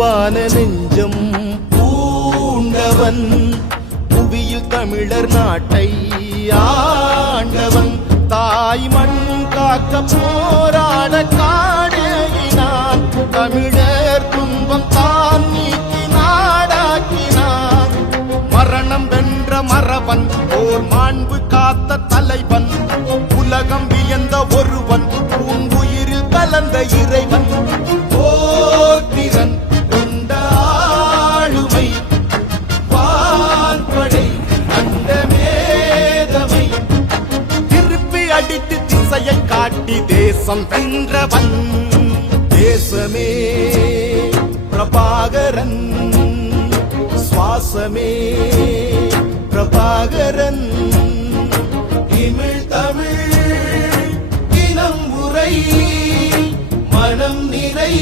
பூவான நெஞ்சம் பூண்டவன் புவியில் தமிழர் நாட்டை ஆண்டவன் தாய் மண் காக்க போராட காடேகினான் தமிழர் துன்பம் தான் நீக்கி நாடாக்கினான் மரணம் வென்ற மரபன் ஓர் மாண்பு காத்த தலைவன் உலகம் வியந்த ஒருவன் பூங்குயிரில் கலந்த இறைவன் ஓர் திறன் கொண்ட ஆளுமை வான்படை அந்த மேதமை திருப்பி அடித்து திசையை காட்டி தேசம் வென்றவன் தேசமே பிரபாகரன் சுவாசமே பிரபாகரன் தமிழ் இனம் உரை மனம் நிறை